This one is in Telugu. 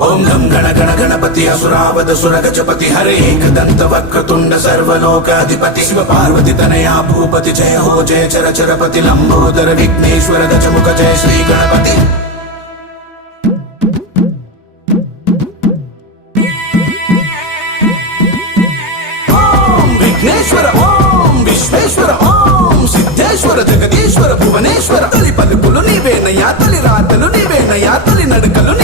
ఓం గం గణ గణ గణపతి అసురావద సురగజపతి హరే ఏకదంత వక్రతుండ సర్వలోకాధిపతి శివ పార్వతి తనయా భూపతి జయ హో జయ చర చరపతి లంబోదర విఘ్నేశ్వర గజముఖ జయ శ్రీ గణపతి. ఓం విఘ్నేశ్వర ఓం విశ్వేశ్వర ఓం సిద్ధేశ్వర జగదీశ్వర భువనేశ్వర తొలి పలుకులు నీవేనయా తొలి రాతలు నీవేనయా తొలి నడకలు